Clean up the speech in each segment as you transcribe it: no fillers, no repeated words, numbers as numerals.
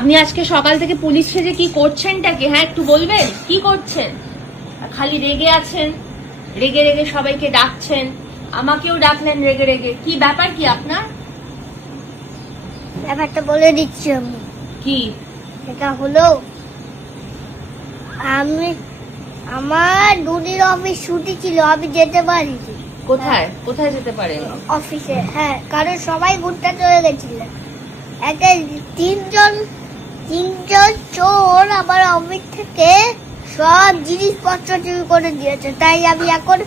আপনি আজকে সকাল থেকে পুলিশ সেজে কি করছেনটাকে? হ্যাঁ, একটু বলবেন কি করছেন? খালি রেগে আছেন, রেগে রেগে সবাইকে ডাকছেন, আমাকেও ডাকলেন রেগে রেগে। কি ব্যাপার কি আপনার? ব্যাপারটা বলে দিচ্ছি আমি। কি? এটা হলো আমার দুদিন অফিস ছুটি ছিল, আমি যেতে পারিনি। কোথায় কোথায় যেতে পারেন? অফিসে, হ্যাঁ, কারণ সবাই ঘুরতে চলে গেছিল। একটা তিনজন চোর আমার অফিস থেকে সব জিনিসপত্র চুরি করে দিয়েছে, তাই আমি এখন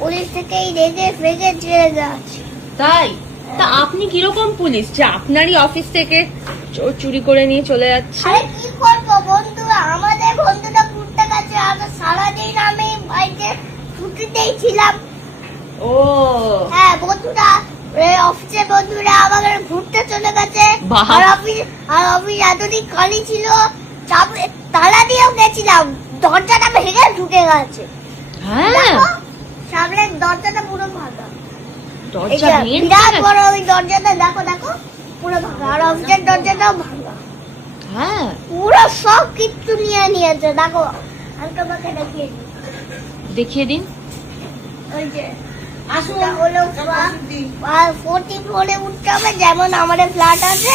পুলিশ থেকে রেগে ফেগে চলে যাচ্ছি। তাই? তা আপনি কিরকম পুলিশ যে আপনারই অফিস থেকে চুরি করে নিয়ে চলে যাচ্ছে? আরে কি করবো বন্ধুরা, আমাদের বন্ধুরা ঘুরতে গেছে, আর সারাদিন আমি বাইরে ছুটিতেই ছিলাম। ও হ্যাঁ বন্ধুরা, অফিসের বন্ধুরা আমাকে ঘুরতে চলে গেছে। বাহ। আর অফিস এতদিন খালি ছিল, তালা দিয়েও গেছিলাম, দরজাটা ভেঙে ঢুকে গেছে। হ্যাঁ, দেখো, সামনের দরজাটা পুরো ভাঙা। দরজা ভেঙে বিরাট বড় ওই দরজাটা, দেখো পুরো ভাঙা। আর অফিসের দরজাটাও ভাঙা। হ্যাঁ, পুরো সব কিছু নিয়ে নিয়েছে। দেখো, আমি তোমাকে দেখিয়ে দিই। দেখিয়ে দিন। ওই যে আসলে হলো 40 ফ্লোরে উঠতে হবে, যেমন আমাদের ফ্ল্যাট আছে,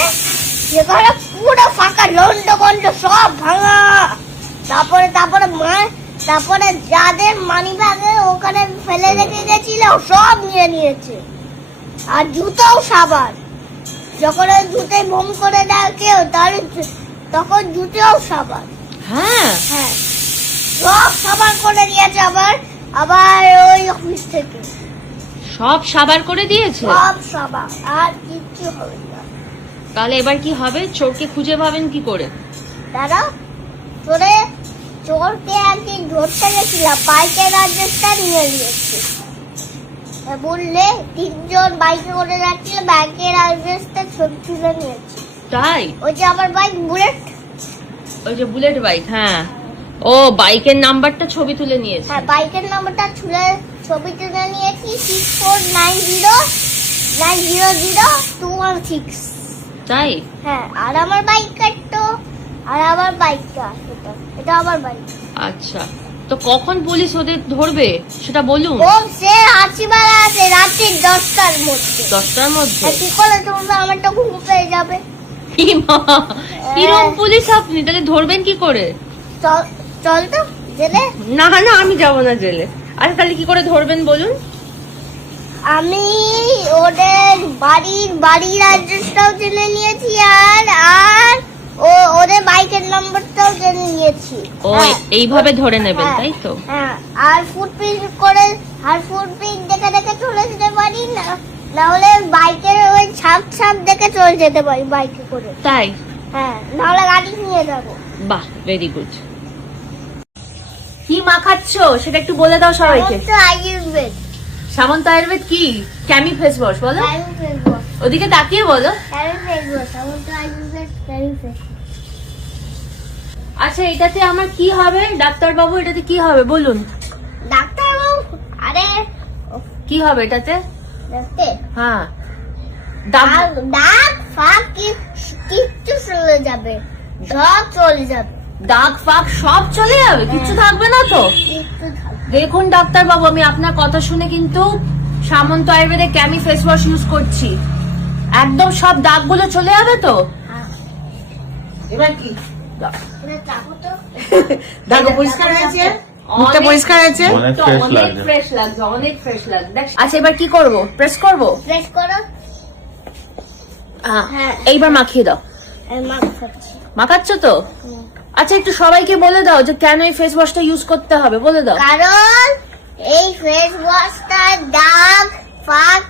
যেখানে পুরো ফাঁকা, লন্ড বন্ড সব ভাঙা। তারপরে যাদের মানি ব্যাগে ওখানে ফেলে রেখে গেছিল সব নিয়ে নিয়েছে। আর জুতোও সাবান, যখন ওই জুতোয় বম করে দেয় কেউ, তাহলে তখন জুতোও সাবান। হ্যাঁ, হ্যাঁ, সব সাবান করে নিয়েছে। আবার ওই অফিস থেকে সব সাবার করে দিয়েছে। সব সাবান, আর কিচ্ছু হবে না। তাহলে এবার কি হবে? চোরকে খুঁজে পাবেন কি করে? দাদা, চোরকে একদিন ধরতে গেছিলাম, বাইকের অ্যাড্রেসটা নিয়ে নিয়েছি। বললে 3 জন বাইকে করে যাচ্ছিল, বাইকের অ্যাড্রেসটা ছবি তুলে নিয়েছি। তাই? ওই যে আমার বাইক বুলেট, ওই যে বুলেট বাইক। হ্যাঁ, ও বাইকের নাম্বারটা ছবি তুলে নিয়েছে। হ্যাঁ, বাইকের নাম্বারটা ছবি তুলে নিয়েছি। 64900216। তাই? হ্যাঁ, আর আমার বাইকটা এটা আমার বাইক। আচ্ছা, তো কখন পুলিশ ওদের ধরবে সেটা বলুন। ও সে হাসিমারা আছে, রাত্রি 10টার মধ্যে। 10টার মধ্যে? কি করে তোমরা, আমার তো ঘুম পেয়ে যাবে। কি মা, কিরম পুলিশ আপনি? তাহলে ধরবেন কি করে? চল তো জেলে। না না, আমি যাব না জেলে। আচ্ছা, তাহলে কি করে ধরবেন বলুন। আমি ওদের বাড়ির অ্যাড্রেসটাও জেনে নিয়েছি, আর ওদের বাইকের নাম্বারটাও জেনে নিয়েছি। ও, এইভাবে ধরে নেবেন তাই তো? হ্যাঁ, আর ফুটপ্রিন্ট দেখে দেখে চলে যেতে পারি, না হলে বাইকের ওই ছাপ দেখে চলে যেতে পারি বাইকে করে। তাই? হ্যাঁ, না হলে গাড়ি নিয়ে যাবো। বাহ, ভেরি গুড। কি মাখাচ্ছ সেটা একটু বলে দাও সবাইকে। তো আয়ুর্বেদ। সামন্ত আয়ুর্বেদ কি? ক্যামি ফেস ওয়াশ বলো। আয়ুর্বেদ, ওদিকে তাকিয়ে বলো। আয়ুর্বেদ। আচ্ছা, এটাতে আমার কি হবে ডাক্তার বাবু? এটাতে কি হবে বলুন। ডাক্তারবাবু, আরে কি হবে এটাতে? দেখতে হ্যাঁ, দাগ দাগ ফাঁক কিচ্ছু চলে যাবে, সব চলে যাবে। দাগ ফাগ সব চলে যাবে, কিচ্ছু থাকবে না তো? কিচ্ছু থাকবে। দেখুন ডাক্তার বাবু, আমি আপনার কথা শুনে কিন্তু সামন্ত আয়ুর্বেদে ক্যামি ফেস ওয়াশ ইউজ করছি। একদম সব দাগগুলো চলে যাবে তো? এবার কি এটা চাপো তো। দাগ পরিষ্কার হয়েছে, মুখটা পরিষ্কার হয়েছে, অনেক ফ্রেশ লাগছে, অনেক ফ্রেশ লাগছে। আচ্ছা, এবার কি করব? প্রেস করব? প্রেস করো। হ্যাঁ। এইবার মাখিয়ে দাও। আমি মাখাচ্ছি। মাখাচ্ছ তো? আচ্ছা, একটু সবাইকে বলে দাও যে কেন এই ফেস ওয়াশটা ইউজ করতে হবে, বলে দাও। কারণ এই ফেস ওয়াশটা দাগ ফাঁক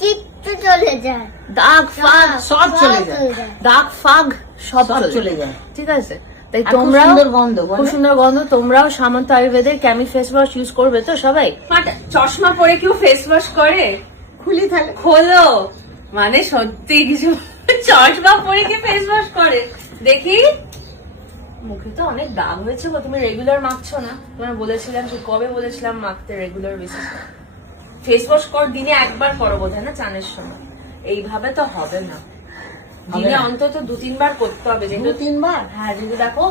কিচ্ছু চলে যায়, দাগ ফাগ সব চলে যায়, দাগ ফাগ সব সব চলে চলে যায়, যায়। ঠিক আছে? তাই আর খুব তোমরা সুন্দর গন্ধ, বলো। খুব সুন্দর গন্ধ। তোমরাও সামন্ত আয়ুর্বেদের ক্যামি ফেস ওয়াশ ইউজ করবে তো সবাই? চশমা পরে কেউ ফেস ওয়াশ করে? খুলি তাহলে। খোলো, মানে সত্যি কিছু চশমা পরে কি ফেস ওয়াশ করে? দেখি, মুখে তো অনেক দাগ হয়েছে গো। তুমি রেগুলার মাখছো না? তোমার বলেছিলাম যে কবে বলেছিলাম মাখতে রেগুলার বেসিস। ফেস ওয়াশ কর, দিনে একবার করো বোধহয় না, চানের সময়। এইভাবে তো হবে না। দিনে অন্তত 2-3 বার করতে হবে, যেহেতু 2-3 বার। হ্যাঁ, যেহেতু দেখো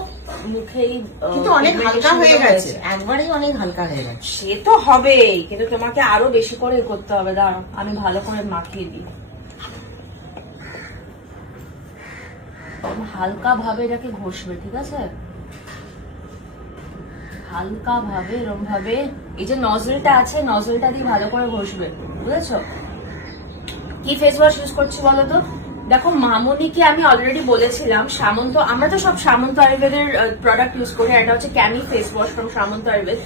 মুখেই কিন্তু অনেক হালকা হয়ে গেছে, একবারেই অনেক হালকা হয়ে গেছে। সে তো হবেই, কিন্তু তোমাকে আরো বেশি করে করতে হবে। দাঁড়াও আমি ভালো করে মাখিয়ে দিই। হালকা ভাবে এটাকে ঘষবে, ঠিক আছে? হালকা ভাবে এরকম ভাবে, এই যে নজলটা আছে নজলটা দিয়ে ভালো করে ঘষবে, বুঝেছো? কি ফেস ওয়াশ ইউজ করছি বলো তো? দেখো মামনিকে আমি অলরেডি বলেছিলাম, সামন্ত, আমরা তো সব সামন্ত আয়ুর্বেদের প্রোডাক্ট ইউজ করি। এটা হচ্ছে ক্যামি ফেস ওয়াশ ফ্রম সামন্ত আয়ুর্বেদ।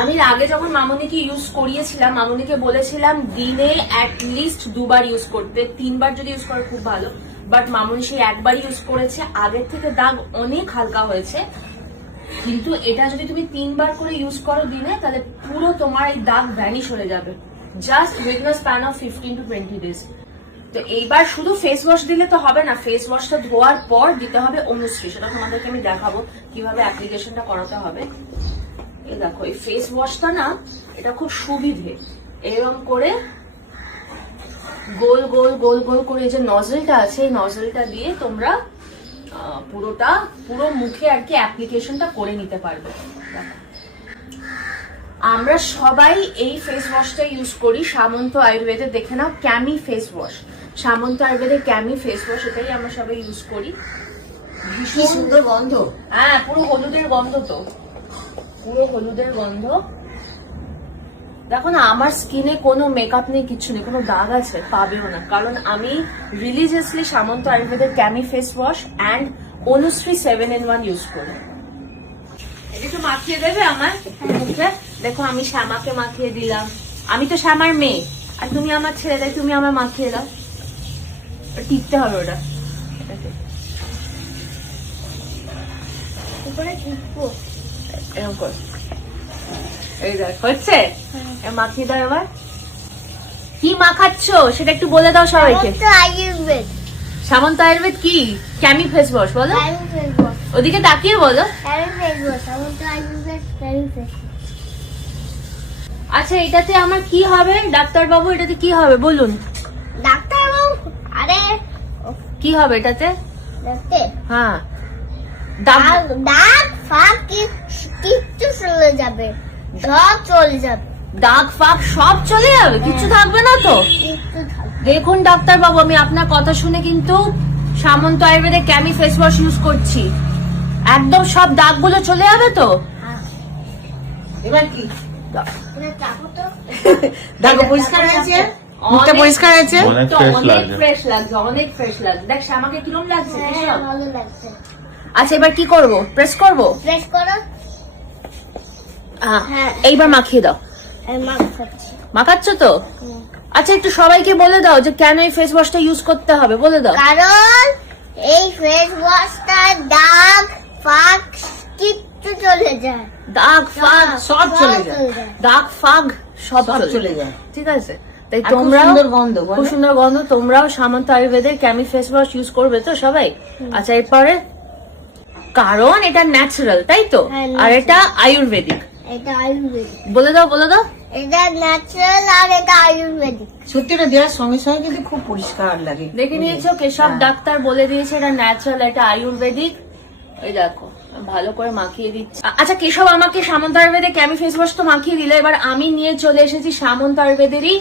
আমি আগে যখন মামনিকে ইউজ করিয়েছিলাম, মামনিকে বলেছিলাম দিনে অ্যাটলিস্ট 2 বার ইউজ করতে, 3 বার যদি ইউজ করে খুব ভালো। বাট মামনি সেই একবারই ইউজ করেছে, আগের থেকে দাগ অনেক হালকা হয়েছে। কিন্তু এটা যদি তুমি 3 বার করে ইউজ করো দিনে, তাহলে পুরো তোমার এই দাগ ভ্যানিশ হয়ে যাবে, just within a span of 15 to 20 days। তো এইবার শুধু ফেস ওয়াশ দিলে তো হবে না, ফেস ওয়াশটা ধোয়ার পর দিতে হবে অনুশ্রী। সেটা তোমাদেরকে আমি দেখাবো কিভাবে অ্যাপ্লিকেশনটা করাতে হবে। এই দেখো এই ফেস ওয়াশটা না, এটা খুব সুবিধে। এরকম করে গোল গোল গোল গোল করে যে নজলটা আছে, এই নজলটা দিয়ে তোমরা পুরো মুখে আর কি অ্যাপ্লিকেশনটা করে নিতে পারবে। আমরা সবাই এই ফেস ওয়াশটা ইউজ করি সামন্ত আয়ুর্বেদের। দেখে নাও, ক্যামি ফেস ওয়াশ, সামন্ত আয়ুর্বেদের ক্যামি ফেস ওয়াশ, এটাই আমরা সবাই ইউজ করি। কি সুন্দর গন্ধ। হ্যাঁ, পুরো হলুদের গন্ধ, তো পুরো হলুদের গন্ধ। দেখো না, আমার স্কিনে কোনো মেকআপ নেই, কিছু নেই, কোনো দাগ আছে পাবেও না, কারণ আমি রিলিজিয়াসলি সামন্ত আয়ুর্বেদের Kami face wash and Anushree 7-in-1 use করি। একটু মাখিয়ে দেবে আমার মুখে? দেখো আমি শ্যামাকে মাখিয়ে দিলাম, আমি তো শ্যামার মেয়ে, আর তুমি আমার ছেলে, তাই তুমি আমার মাখিয়ে দাও। টিপতে হবে ওটা, এরকম কর। এই দেখ হচ্ছে, মাখিয়ে দাও এবার। কি মাখাচ্ছ সেটা একটু বলে দাও সবাইকে। আয়ুর্বেদ, সামন্ত আয়ুর্বেদ কি ক্যামি ফেস ওয়াশ বলো, আয়ুর্বেদ, ওদিকে তাকিয়ে বলো। আয়ুর্বেদ, আয়ুর্বেদ, আয়ুর্বেদ। আচ্ছা এটাতে আমার কি হবে ডাক্তার বাবু, এটাতে কি হবে বলুন? ডাক্তারবাবু, আরে কি হবে এটাতে? দেখতে হ্যাঁ, দাগ দাগ ফাঁক কিচ্ছু চলে যাবে, সব চলে যাবে, দাগ ফাগ সব চলে যাবে, কিচ্ছু থাকবে না তো? কিচ্ছু থাকবে। দেখুন ডাক্তার বাবু, আমি আপনার কথা শুনে কিন্তু সামন্ত আয়ুর্বেদের ক্যামি ফেস ওয়াশ ইউজ করছি, একদম সব দাগগুলো চলে যাবে তো? হ্যাঁ, এবার কি এটা চাপো তো। দাগ পরিষ্কার হয়েছে, মুখটা পরিষ্কার হয়েছে, অনেক তো fresh অনেক লাগছে। ফ্রেশ লাগছে, অনেক ফ্রেশ লাগছে। দেখ শ্যামাকে কিরম লাগছে, হ্যাঁ, কেশব? ভালো লাগছে। আচ্ছা এবার কি করব, প্রেস করব? ফ্রেশ করো। হ্যাঁ। এইবার মাখিয়ে দাও। আমি মাখাচ্ছি। মাখাচ্ছ তো? আচ্ছা একটু সবাইকে বলে দাও যে কেন এই ফেস ওয়াশটা ইউজ করতে হবে, বলে দাও। কারণ এই ফেস ওয়াশটা দাগ ফাঁক কিচ্ছু চলে যায়, দাগ ফাগ সব চলে যায়, দাগ ফাগ সব সব চলে চলে যায়, যায়। ঠিক আছে? তাই আর খুব তোমরা সুন্দর গন্ধ, বলো। খুব সুন্দর গন্ধ, তোমরাও সামন্ত আয়ুর্বেদের ক্যামি ফেস ওয়াশ ইউজ করবে তো সবাই? আচ্ছা এরপরে, কারণ এটা ন্যাচারাল তাই তো, হ্যাঁ, আর natural। এটা আয়ুর্বেদিক। এটা আয়ুর্বেদিক, বলে দাও বলে দাও। এটা ন্যাচারাল আর এটা আয়ুর্বেদিক। সত্যিটা দেওয়ার সঙ্গে সঙ্গে কিন্তু খুব পরিষ্কার লাগে। দেখে নিয়েছো, কেশব হ্যাঁ। ডাক্তার বলে দিয়েছে এটা ন্যাচারাল, এটা আয়ুর্বেদিক। এই দেখো ভালো করে মাখিয়ে দিচ্ছি। আচ্ছা কেশব আমাকে সামন্ত আয়ুর্বেদের ক্যামি ফেস ওয়াশ তো মাখিয়ে দিলে, এবার আমি নিয়ে চলে এসেছি সামন্ত আয়ুর্বেদেরই,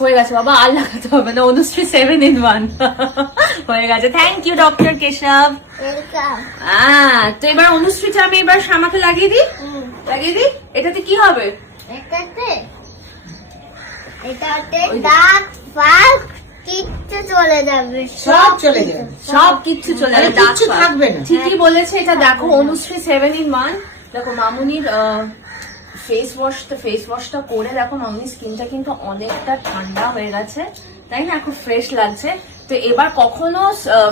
হয়ে গেছে বাবা, আর লাগাতে হবে না, অনুশ্রী 7-in-1 হয়ে গেছে। Thank you doctor Keshab. এরকম। তো এবার অনুশ্রীটা আমি এবার শ্যামাকে লাগিয়ে দিই, লাগিয়ে দিই। এটাতে কি হবে? এটাতে দাগ ফাঁক কিচ্ছু চলে যাবে, সব চলে যাবে, সব কিচ্ছু চলে মানে যাবে, কিচ্ছু দাগ ফাগ। থাকবে না। ঠিকই বলেছে, এটা দেখো অনুশ্রী 7-in-1। দেখো মামুনির ফেস ওয়াশটা করে দেখো মামুনির স্কিনটা কিন্তু অনেকটা ঠান্ডা হয়ে গেছে, তাই না? খুব ফ্রেশ লাগছে। তো এবার কখনো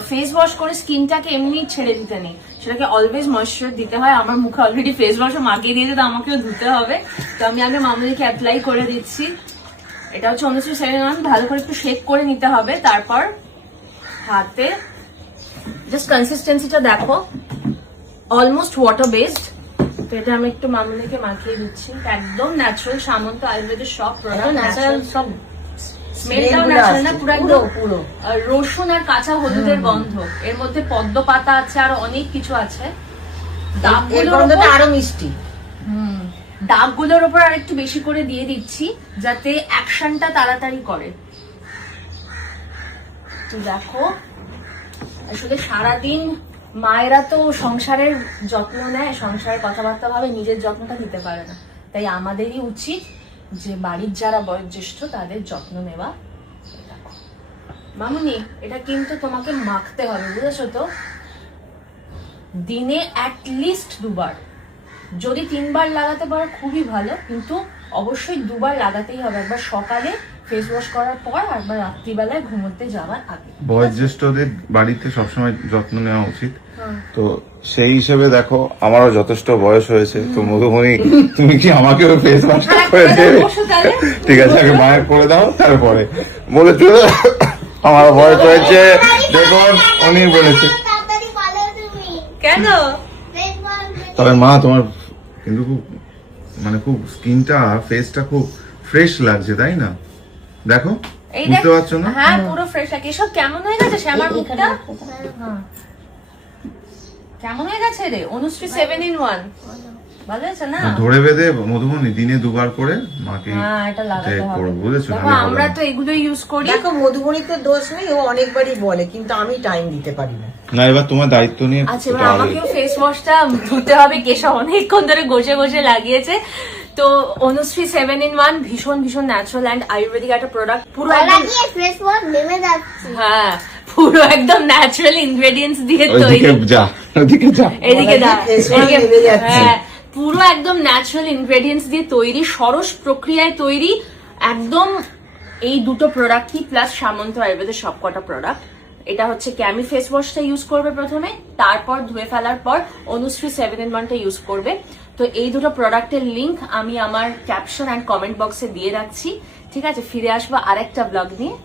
ফেস ওয়াশ করে স্কিনটাকে এমনি ছেড়ে দিতে নেই, সেটাকে অলওয়েজ ময়েশ্চার দিতে হয়। আমার মুখে অলরেডি ফেস ওয়াশও মাখিয়ে দিয়েছে, তো আমাকেও ধুতে হবে। তো আমি আগে মামুনিকে অ্যাপ্লাই করে দিচ্ছি। এটা হচ্ছে অনুশ্রী 7-in-1, ভালো করে একটু শেক করে নিতে হবে, তারপর হাতে জাস্ট কনসিস্টেন্সিটা দেখো, অলমোস্ট ওয়াটার বেসড। তো এটা আমি একটু মামুনিকে মাখিয়ে দিচ্ছি, একদম ন্যাচারাল সামন্ত আয়ুর্বেদের সব প্রোডাক্ট ন্যাচারাল ন্যাচারাল, সব স্মেলটাও স্মেলগুলো ন্যাচারাল না, আসছে। পুরো একদম পুরো রসুন আর কাঁচা হলুদের গন্ধ, এর মধ্যে পদ্ম পাতা আছে আর অনেক কিছু আছে। এর দাগগুলোর গন্ধটা উপর- আরো মিষ্টি। দাগগুলোর উপর আর একটু বেশি করে দিয়ে দিচ্ছি যাতে অ্যাকশনটা তাড়াতাড়ি করে। তো দেখো, আসলে সারাদিন মায়েরা তো সংসারের যত্ন নেয়, সংসারের কথাবার্তা ভাবে, নিজের যত্নটা নিতে পারে না। তাই আমাদেরই উচিত যে বাড়ির যারা বয়োজ্যেষ্ঠ তাদের যত্ন নেওয়া। দেখো মামুনি, এটা কিন্তু তোমাকে মাখতে হবে, বুঝেছো তো? দিনে অ্যাটলিস্ট 2 বার, যদি 3 বার লাগাতে পারো খুবই ভালো, কিন্তু অবশ্যই 2 বার লাগাতেই হবে। একবার সকালে ফেস ওয়াশ করার পর, আর একবার রাত্রিবেলায় ঘুমোতে যাওয়ার আগে। বয়োজ্যেষ্ঠদের বাড়িতে সবসময় যত্ন নেওয়া উচিত। হুম। তো সেই হিসেবে দেখো, আমারও যথেষ্ট বয়স হয়েছে, তো মধুমণি তুমি কি আমাকেও ফেস ওয়াশটা হ্যাঁ, করে দেবে? বসো তাহলে। ঠিক আছে, আগে মায়ের করে দাও, তারপরে বলেছো আমার বয়স হয়েছে, দেখুন উনি বলেছে। তাড়াতাড়ি পালো তুমি। কেন? Face wash তবে মা তোমার কিন্তু খুব মানে খুব স্কিনটা, ফেসটা খুব ফ্রেশ লাগছে, তাই না? দেখো, এই দেখ, বুঝতে পারছো না? হ্যাঁ পুরো ফ্রেশ লাগে। এসব কেমন হয়ে গেছে সে আমার মুখটা? হ্যাঁ। কেমন হয়ে গেছে রে? অনুশ্রী 7 in 1 ভালো আছে না? ধরে বেঁধে মধুমণি দিনে 2 বার করে মাকে হ্যাঁ, এটা লাগাতে হবে। করো, বুঝেছো? দেখো, নাহলে হবে আমরা না। তো এগুলো ইউজ করি। দেখো মধুবনী তো দোষ নেই, ও অনেকবারই বলে, কিন্তু আমি টাইম দিতে পারি না। না, এবার তোমার দায়িত্ব নিয়ে আচ্ছা, এবার করতে হবে। আমাকেও ফেস ওয়াশটা ধুতে হবে, কেশা অনেকক্ষণ ধরে ঘষে ঘষে লাগিয়েছে। তো অনুশ্রী 7 in 1 ভীষণ ভীষণ ন্যাচারাল অ্যান্ড আয়ুর্বেদিক একটা প্রোডাক্ট, পুরো গলা একদম, দিয়ে face wash নেমে যাচ্ছে। হ্যাঁ পুরো একদম ন্যাচারাল ইনগ্রেডিয়েন্টস দিয়ে তৈরি। ওইদিকে যা, ওইদিকে যা। এদিকে গলা দা, দিয়ে face wash এদিকে- নেমে যাচ্ছে। হ্যাঁ, পুরো একদম ন্যাচারাল ইনগ্রেডিয়েন্টস দিয়ে তৈরি, সরস প্রক্রিয়ায় তৈরি একদম। এই দুটো প্রোডাক্টই প্লাস সামন্ত আয়ুর্বেদের সবকটা প্রোডাক্ট। এটা হচ্ছে ক্যামি ফেস ওয়াশটা ইউজ করবে প্রথমে, তারপর ধুয়ে ফেলার পর অনুশ্রী 7 in 1টা ইউজ করবে। তো এই দুটো প্রোডাক্টের লিংক আমি আমার ক্যাপশন অ্যান্ড কমেন্ট বক্সে দিয়ে রাখছি। ঠিক আছে, ফিরে আসবো আরেকটা ব্লগ নিয়ে।